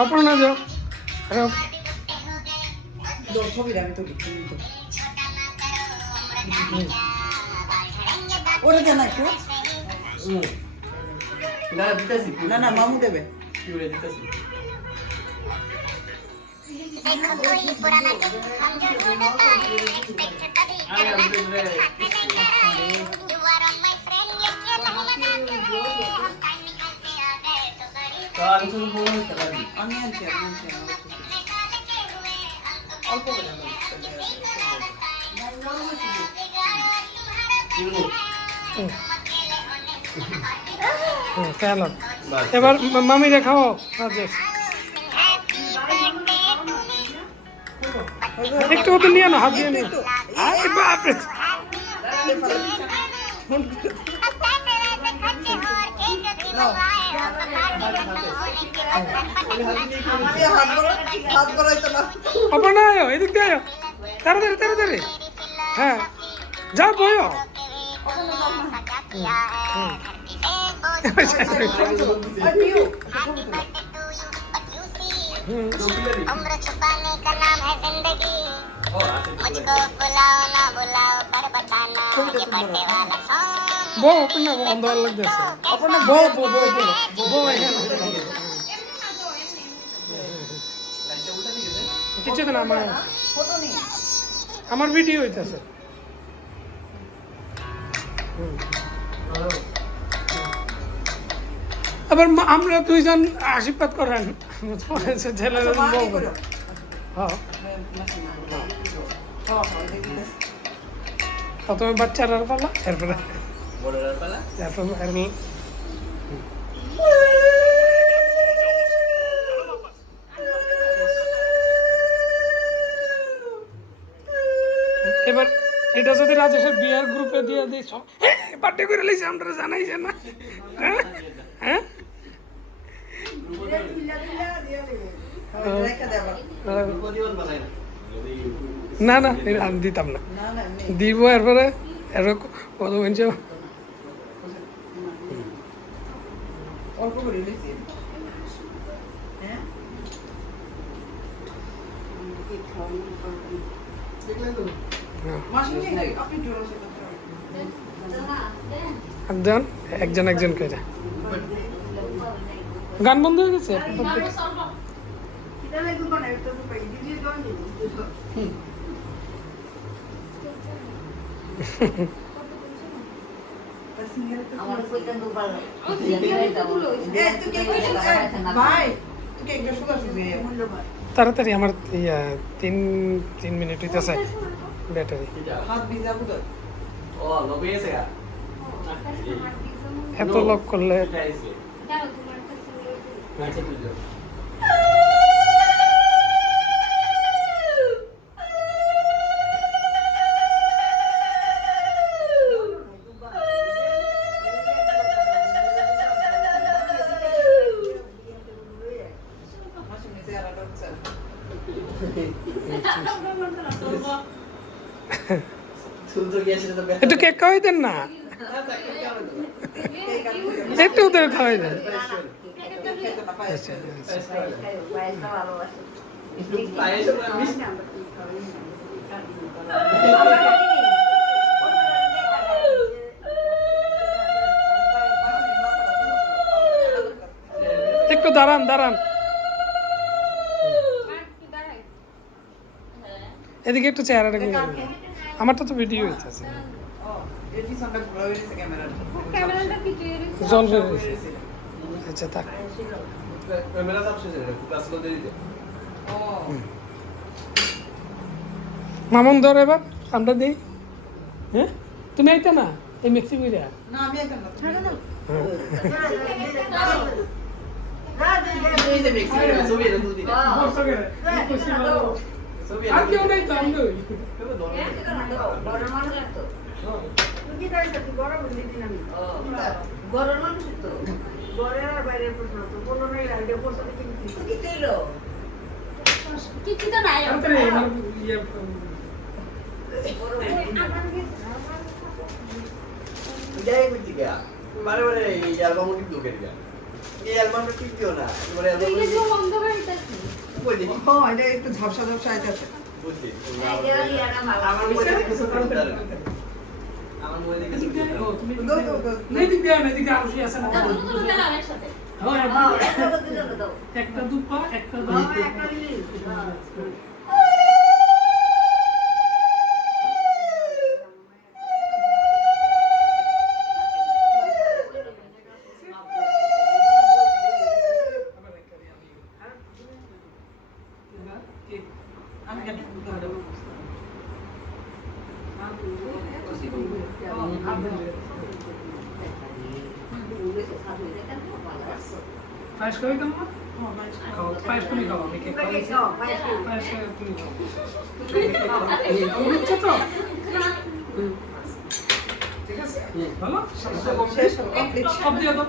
আপনার না যাও ছবিটা আমি তুলি ওটা দেন একটু না না মামু দেবে देखो कोई पुराना दिन हम जो ढूंढता है एक्सपेक्ट तभी करना you are on my friend list ये नहीं लगाते हम टाइम निकालते आ गए तो बड़ी আমি আনছি অল্প করে স্যালাড এবার মামি দেখাও একটু ওদের নিয়ে না হাত দিয়ে নিয়ে বাপরে আপনার না আয়ো এদিক দিয়ে আয়ো তাড়াতাড়ি তাড়াতাড়ি হ্যাঁ যাও বয়ো उम्र छुपाने का नाम है जिंदगी मुझको बुलाओ ना बुलाओ पर बताना ये बर्थडे वाला सॉन्ग বউ আপনার বন্ধ হওয়ার লাগতেছে আপনার বউ বউ বউ বউ বউ কিছু তো না আমার ভিডিও হইতেছে আবার আমরা দুইজন আশীর্বাদ করেন ছেলের বউ করে হ্যাঁ প্রথমে বাচ্চার পালা এরপরে এবার এটা যদি রাজেশের বিয়ার গ্রুপে দিয়ে দিই সব বার্থডে করে লিখছি আমরা জানাইছে না হ্যাঁ হ্যাঁ না না এটা আমি দিতাম না দিব এরপরে এরকম কত বলছে অল্প করে নিয়েছি একজন একজন একজন করে গান বন্ধ হয়ে গেছে তাড়াতাড়ি আমার তিন মিনিট হইতেছে ব্যাটারি এত লক করলে একটু কেক খাওয়াই দেন না একটু ওদের খাওয়াই দেন একটু দাঁড়ান দাঁড়ান এদিকে একটু চেহারাটা ঘুরে আমারটা তো ভিডিও হইতেছে জল বেরিয়েছে আচ্ছা থাক মামুন ধর এবার আমরা দিই হ্যাঁ তুমি আইতা না এই মিক্সি মিরা না আমি একদম না ছাড়ো না আর কেউ নেই তো আমি যাই করছি গা মানে মানে এই অ্যালবাম কিন্তু ঢুকে দিবা এই অ্যালবামটা ঠিক দিও না মানে অ্যালবাম বলি হ্যাঁ এটা একটু ঝাপসা ঝাপসা আইতাছে বুঝছি আমার মনে দেখেছো আমার মনে দেখেছো ও, তুমি দাও, দাও, দাও। না, এদিক দিয়ে আয় না, এদিকে আরশি আছে না। হ্যাঁ, একটা দুপা, একটা দাও। আমি কেন পায়েস খাবি কেমন? খাও, পায়েস তুমি খাও, আমি কেক খাওয়াই। পায়েস তুমি খাও। বুঝছো তো? ঠিক আছে? ভালো? শেষ কমপ্লিট সব দিয়ে দাও।